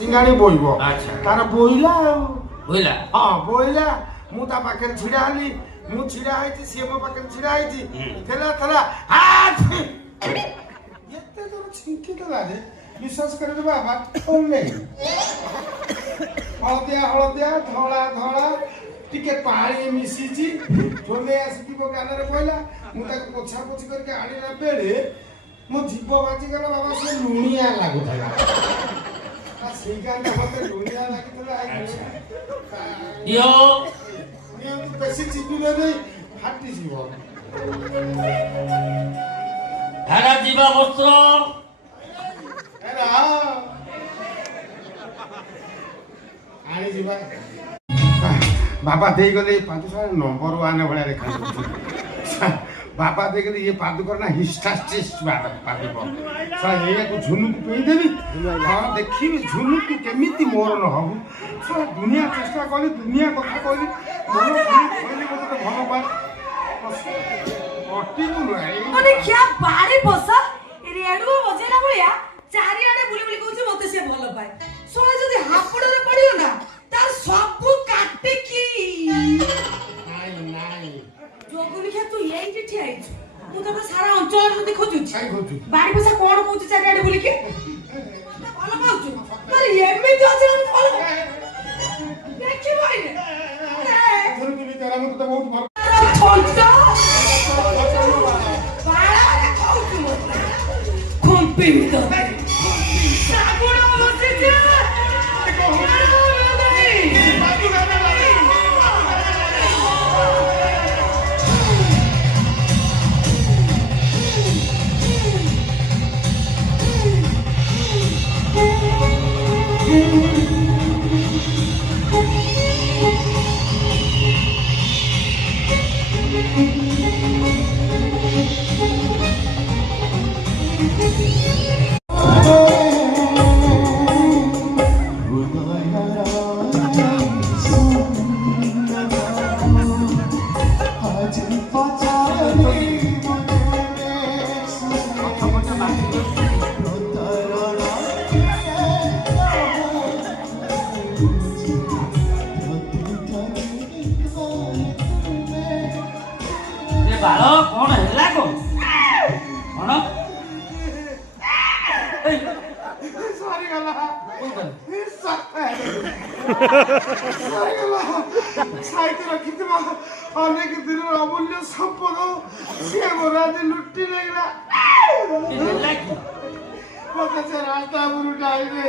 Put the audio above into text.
सिंगाणी बोइबो अच्छा तार बोइला बोइला हां बोइला मु ता पाखे छिड़ा हली मु छिड़ा आइछि से मो पाखे छिड़ा आइछि थला थला हाथ एते जोर छिंकी देला रे विश्वास करे बाबा ओले हळदिया धळा धळा टिके पानी मिसिछि झोले आसी को गाना रे कहला मु ताको पोछा पोछि करके आनिला बेले मो जीव बाजी गला बाबा से लुणिया लागुथला बेसी चिपिले नहीं फाटी जीव धारा जीवा वस्त्र आनी जीवा बाबा दे गले पादुका नंबर 1 भलिया देखा बाबा दे गले ये पादुका ना हिस्टास्टिस पादिबो सा ये को झुनु को पेई देबी हां देखिबी झुनु को केमिति मोर न हबु सा दुनिया चेष्टा करी दुनिया कथा करी मोर कहली मते तो भलो पाए ओटी नु रे माने क्या बारे बसा रेडुओ बजेला भलिया चारि आडे बुली बुली कहउछि मते से भलो पाए सोळे जदी हापड़ रे पडियो ना तार सब काटे की नाई जोगुनी के तू यही चिठी आइछ तू तो सारा अंचल रे खोजु काई खोजु बारी बसा कोन कहउछि चारि आडे बुली के भलो पाउछु पर एमे जो अछि ना भलो देखि भाई धरु तुली तेरा मते तो बहुत भलो छोटा बाळा रे कहउछु खुंपी तो साबुन बसिছে बालो कौन हैला को कौन सॉरी गला साइते रखिथिबा अनेक दिन अमूल्य संपद से मोरादे लुट्टी लेगला हैला की मते से रास्ता बुरु डाई रे